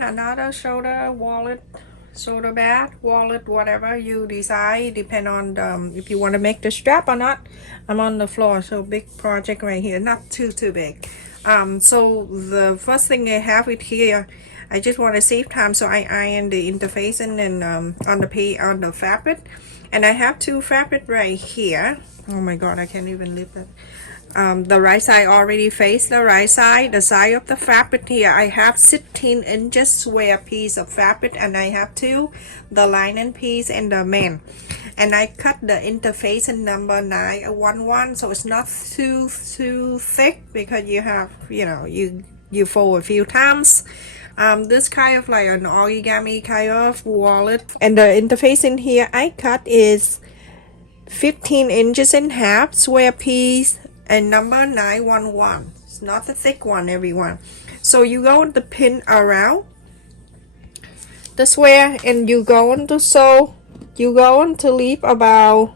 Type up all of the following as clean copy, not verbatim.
want another shoulder wallet, shoulder bag, wallet, whatever you decide, depend on if you want to make the strap or not. I'm on the floor, so big project right here, not too big. So the first thing I have it here, I just want to save time, so I iron the interface and then on the fabric, and I have two fabric right here. Oh my god, I can't even lift it. The right side already face the right side. The side of the fabric here, I have 16 inches square piece of fabric, and I have two, the lining piece and the main. And I cut the interface in number 911, so it's not too thick, because you have, you fold a few times. This kind of like an origami kind of wallet, and the interface in here I cut is 15 inches and half square piece and number 911. It's not the thick one, everyone. So you go to pin around the square, and you going to sew, you going to leave about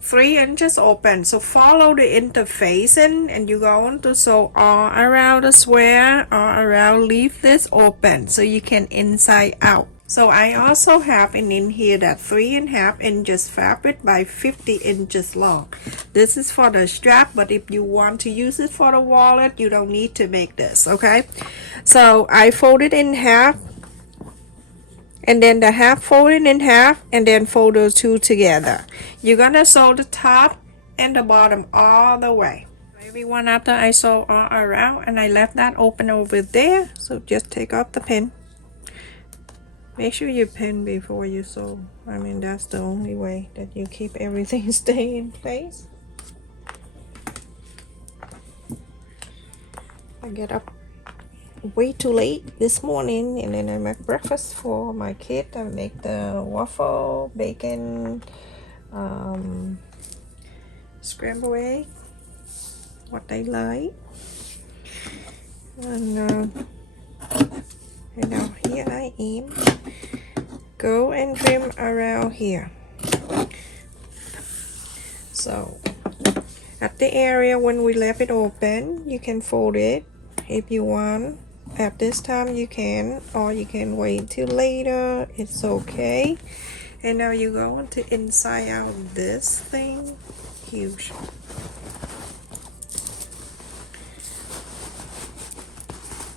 3 inches open. So follow the interface and you going to sew all around the square, all around, leave this open so you can inside out. So I also have in here that 3.5 inches fabric by 50 inches long. This is for the strap, but if you want to use it for the wallet, you don't need to make this, okay? So I fold it in half, and then the half folded in half, and then fold those two together. You're gonna sew the top and the bottom all the way. Everyone, after I sew all around, and I left that open over there, so just take off the pin. Make sure you pin before you sew. I mean, that's the only way that you keep everything stay in place. I get up way too late this morning, and then I make breakfast for my kid. I make the waffle, bacon, scrambled egg, what they like. And now here I am. Go and trim around here. So at the area when we left it open, you can fold it if you want. At this time you can, or you can wait till later, it's okay. And now you go into inside out this thing, huge.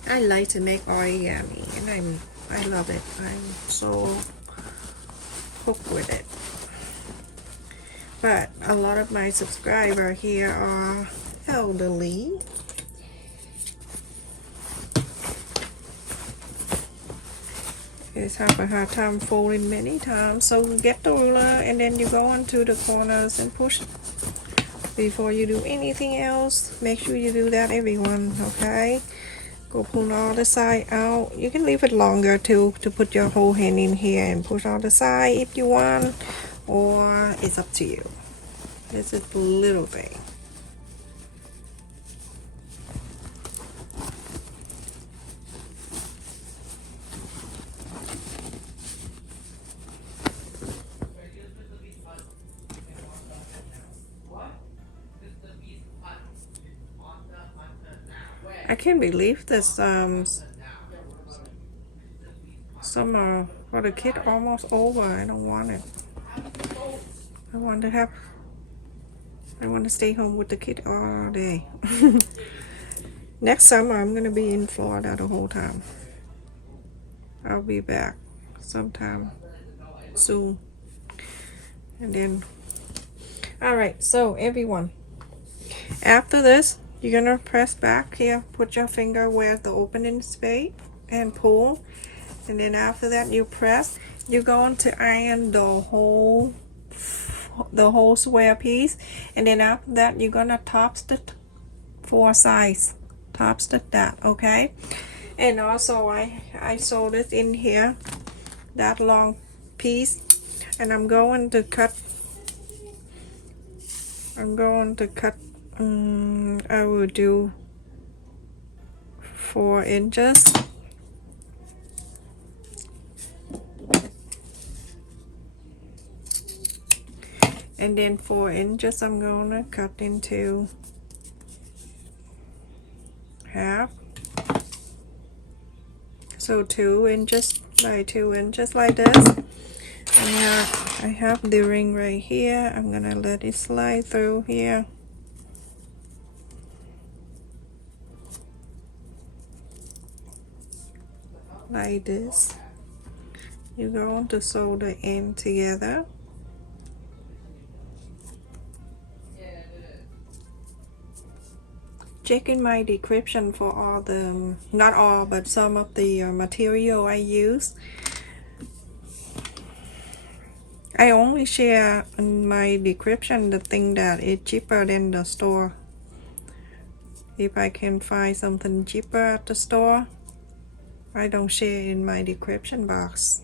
I like to make origami, and I love it. I'm so hooked with it. But a lot of my subscribers here are elderly. It's have a hard time folding many times, so get the ruler and then you go onto the corners and push before you do anything else. Make sure you do that, everyone, okay? Go pull all the side out. You can leave it longer to put your whole hand in here and push all the side if you want, or it's up to you. This is the little thing. I can't believe this summer for the kid almost over. I don't want it. I want to stay home with the kid all day. Next summer I'm gonna be in Florida the whole time. I'll be back sometime soon. And then alright, so everyone, after this you're gonna press back here, put your finger where the opening space and pull, and then after that you press. You're going to iron the whole square piece, and then after that you're gonna top stitch 4 sides, top stitch that, okay? And also I sewed this in here, that long piece, and I'm going to cut I will do 4 inches. And then 4 inches I'm gonna cut into half. So 2 inches by 2 inches like this. And now I have the ring right here. I'm gonna let it slide through here. Like this. You're going to sew the end together. Check in my description for all the, not all, but some of the material I use. I only share in my description the thing that is cheaper than the store. If I can find something cheaper at the store, I don't share in my description box.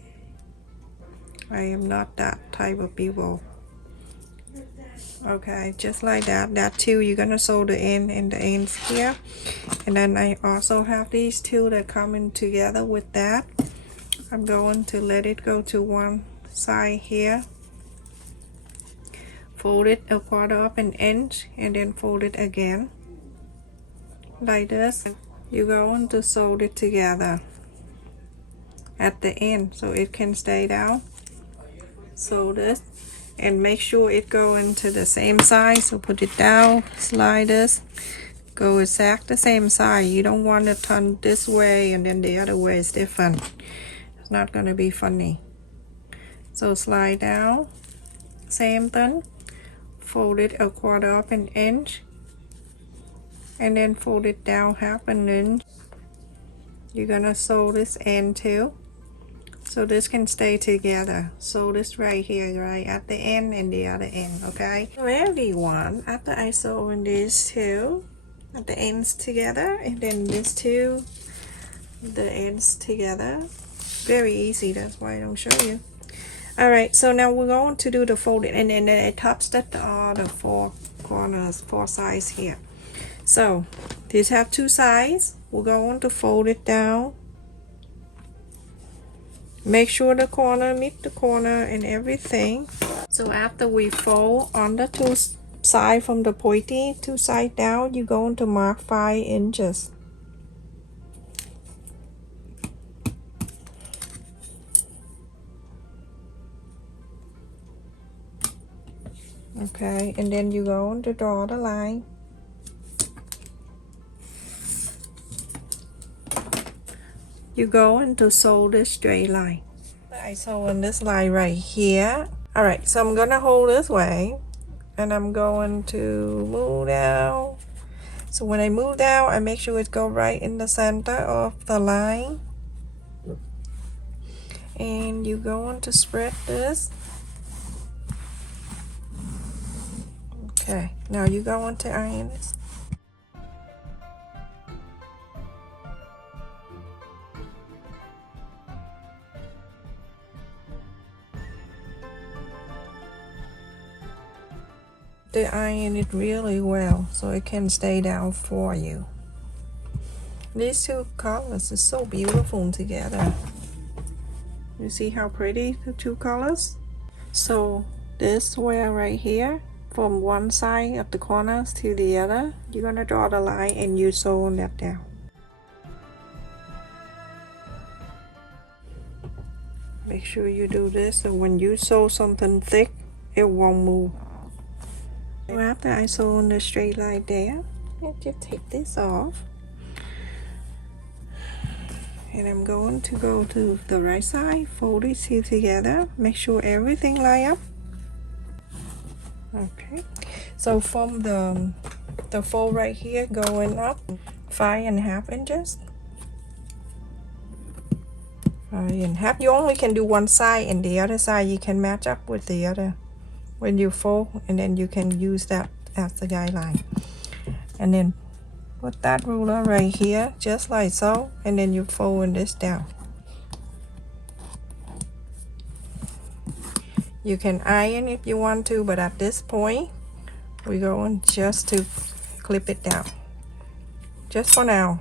I am not that type of people. Okay, just like that. That two, you're gonna sew the end and the ends here. And then I also have these two that come in together with that. I'm going to let it go to one side here. Fold it a quarter of an inch and then fold it again. Like this. You're going to sew it together at the end so it can stay down. Sew this and make sure it go into the same size. So put it down, slide this, go exact the same side. You don't want to turn this way and then the other way is different. It's not going to be funny. So slide down, same thing, fold it a quarter of an inch and then fold it down half an inch. You're gonna sew this end too, so this can stay together. Sew this right here, right at the end and the other end, okay? So everyone, after I sew in these two at the ends together and then these two, the ends together, very easy, that's why I don't show you. Alright, so now we're going to do the folding and then it tops that all the four corners, four sides here. So these have two sides. We're going to fold it down. Make sure the corner meet the corner and everything. So after we fold on the two side from the pointy, two side down, you're going to mark 5 inches. Okay, and then you're going to draw the line. You're going to sew this straight line. I sew in this line right here. Alright, so I'm gonna hold this way and I'm going to move down. So when I move down, I make sure it go right in the center of the line. And you're going to spread this. Okay, now you're going to iron this. To iron it really well so it can stay down for you. These two colors is so beautiful together. You see how pretty the two colors? So this square right here, from one side of the corners to the other, you're gonna draw the line and you sew that down. Make sure you do this so when you sew something thick, it won't move. So after I sew on the straight line there, I just take this off. And I'm going to go to the right side, fold it here together, make sure everything line up. Okay, so from the fold right here going up 5.5 inches. 5.5. You only can do one side and the other side you can match up with the other when you fold, and then you can use that as the guideline. And then put that ruler right here just like so, and then you fold this down. You can iron if you want to, but at this point we're going just to clip it down just for now.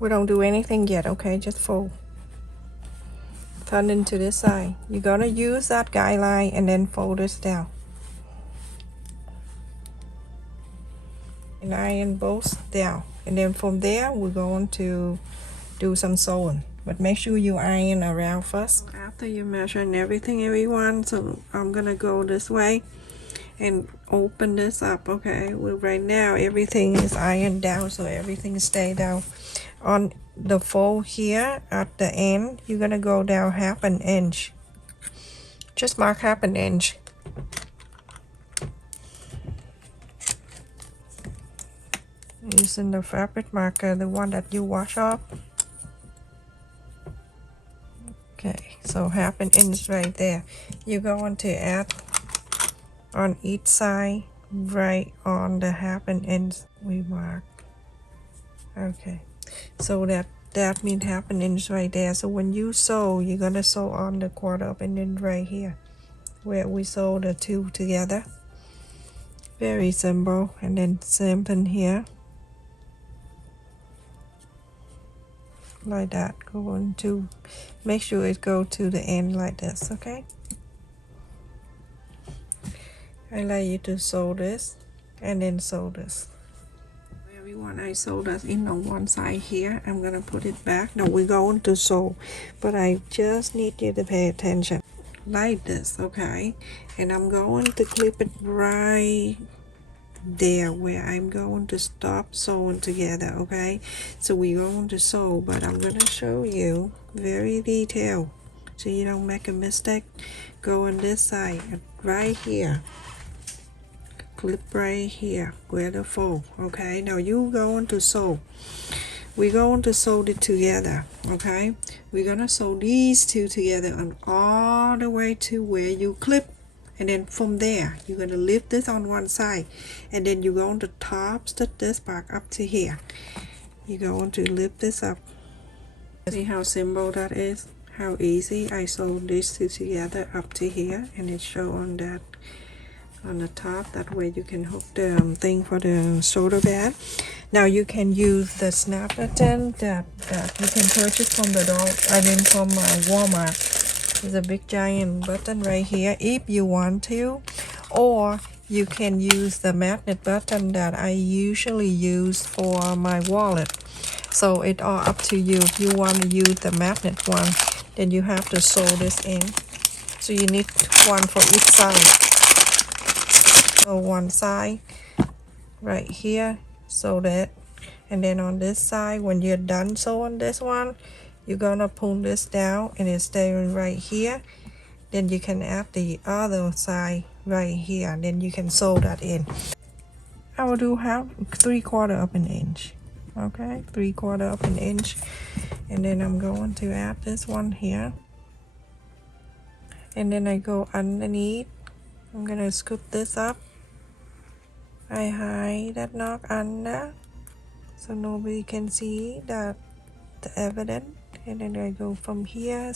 We don't do anything yet, okay? Just fold. Turn into this side. You're gonna use that guideline and then fold this down. And I iron both down, and then from there we're going to do some sewing, but make sure you iron around first. After you measure and everything, everyone, so I'm gonna go this way and open this up. Okay, well, right now everything is ironed down, so everything stay down. On the fold here at the end, you're gonna go down half an inch. Just mark half an inch. Using the fabric marker, the one that you wash off. Okay, so half an inch right there. You're going to add on each side, right on the half an inch we mark. Okay, so that means half an inch right there. So when you sew, you're gonna sew on the quarter up and then right here where we sew the two together. Very simple. And then same thing here, like that. Going to make sure it go to the end like this. Okay, I like you to sew this and then sew this. Everyone, I sew that in on one side here. I'm gonna put it back. Now we're going to sew, but I just need you to pay attention like this. Okay, and I'm going to clip it right there where I'm going to stop sewing together. Okay, so we're going to sew, but I'm gonna show you very detailed so you don't make a mistake. Go on this side right here, clip right here where the fold. Okay, now you going to sew. We're going to sew it together. Okay, we're gonna sew these two together and all the way to where you clip, and then from there you're gonna lift this on one side, and then you're going to top stitch this part up to here. You're going to lift this up. See how simple that is, how easy I sewed these two together up to here, and it show on that on the top. That way you can hook the thing for the shoulder pad. Now you can use the snap button that you can purchase from the from Walmart. There's a big giant button right here if you want to, or you can use the magnet button that I usually use for my wallet. So it's all up to you. If you want to use the magnet one, then you have to sew this in. So you need one for each side. So one side right here, sew that, and then on this side, when you're done sewing this one, you're gonna pull this down and it's staying right here. Then you can add the other side right here, then you can sew that in. I will do half 3/4 of an inch. Okay, 3/4 of an inch, and then I'm going to add this one here, and then I go underneath. I'm gonna scoop this up. I hide that knock under so nobody can see that the evidence, and then I go from here,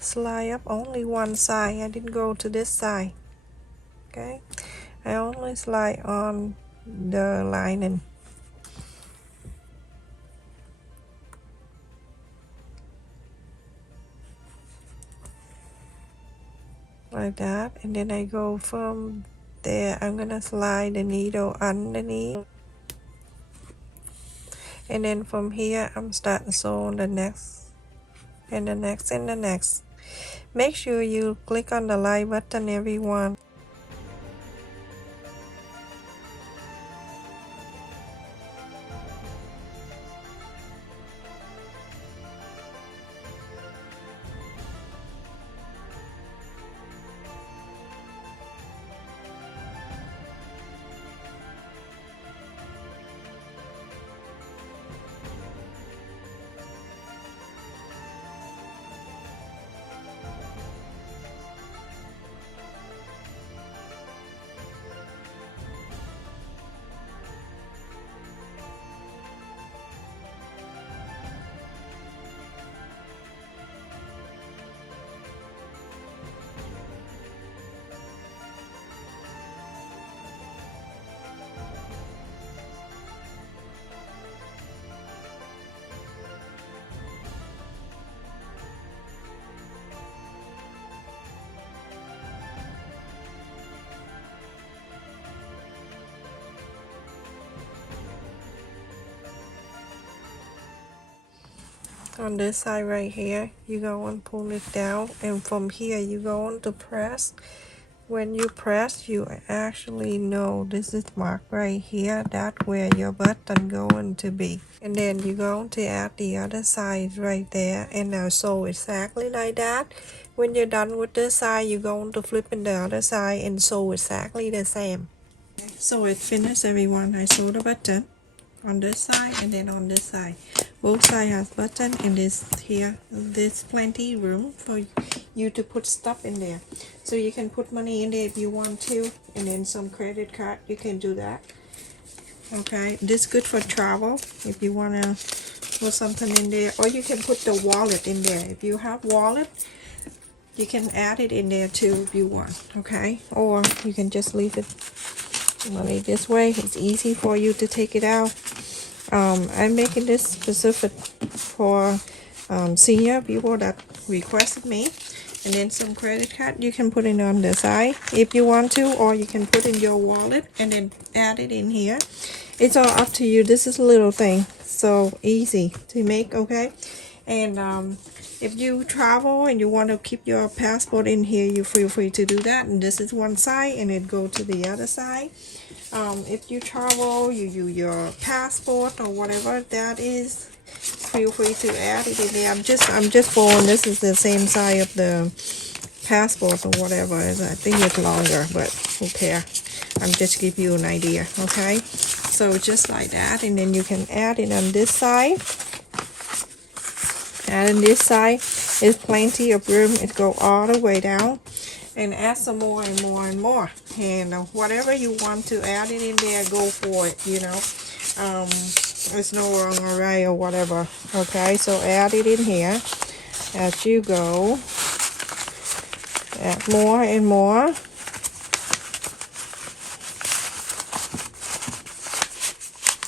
slide up only one side. I didn't go to this side. Okay, I only slide on the lining. Like that, and then I go from there. I'm gonna slide the needle underneath, and then from here I'm starting sewing the next and the next and the next. Make sure you click on the like button, everyone. on this side right here, you go and pull it down, and from here you go on to press. When you press, you actually know this is marked right here. That's where your button going to be. And then you're going to add the other side right there. And now sew exactly like that. When you're done with this side, you're going to flip in the other side and sew exactly the same. So it finished, everyone. I sewed the button on this side and then on this side. Both sides has button, and this here, there's plenty room for you to put stuff in there. So you can put money in there if you want to, and then some credit card, you can do that. Okay, this good for travel if you want to put something in there, or you can put the wallet in there. If you have wallet, you can add it in there too if you want. Okay, or you can just leave it money this way. It's easy for you to take it out. I'm making this specific for senior people that requested me. And then some credit card, you can put it on the side if you want to, or you can put in your wallet and then add it in here. It's all up to you. This is a little thing, so easy to make. Okay, and if you travel and you want to keep your passport in here, you feel free to do that. And this is one side, and it go to the other side. If you travel, you use your passport or whatever that is, feel free to add it in there. I'm just following, this is the same size of the passport or whatever. I think it's longer, but who cares? I'm just give you an idea. Okay, so just like that, and then you can add it on this side. And on this side is plenty of room. It go all the way down, and add some more and more and more. And whatever you want to add it in there, go for it. You know, there's no wrong or right or whatever. Okay, so add it in here as you go. Add more and more.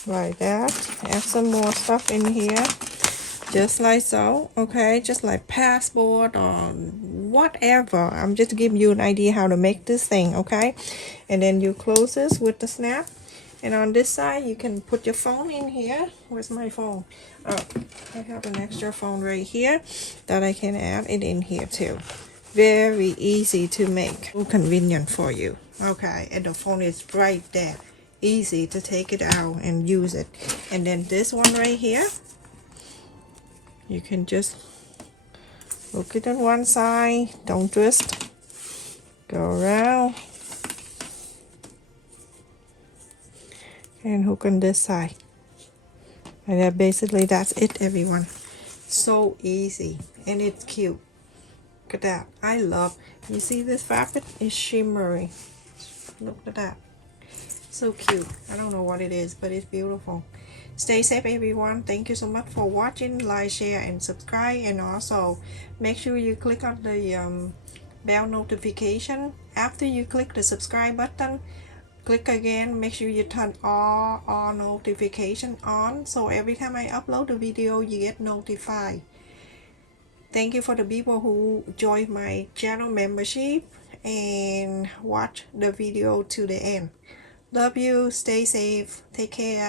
Like that. Add some more stuff in here. Just like so. Okay, just like passport or whatever. I'm just giving you an idea how to make this thing. Okay, and then you close this with the snap. And on this side, you can put your phone in here. Where's my phone? Oh, I have an extra phone right here that I can add it in here too. Very easy to make. So convenient for you. Okay, and the phone is right there. Easy to take it out and use it. And then this one right here, you can just hook it on one side. Don't twist. Go around. And hook on this side. And that basically that's it, everyone. So easy, and it's cute. Look at that. I love, you see this fabric is shimmery. Look at that. So cute. I don't know what it is, but it's beautiful. Stay safe, everyone. Thank you so much for watching. Like, share, and subscribe. And also make sure you click on the bell notification. After you click the subscribe button, click again. Make sure you turn all notification on, so every time I upload a video, you get notified. Thank you for the people who joined my channel membership and watch the video to the end. Love you. Stay safe. Take care.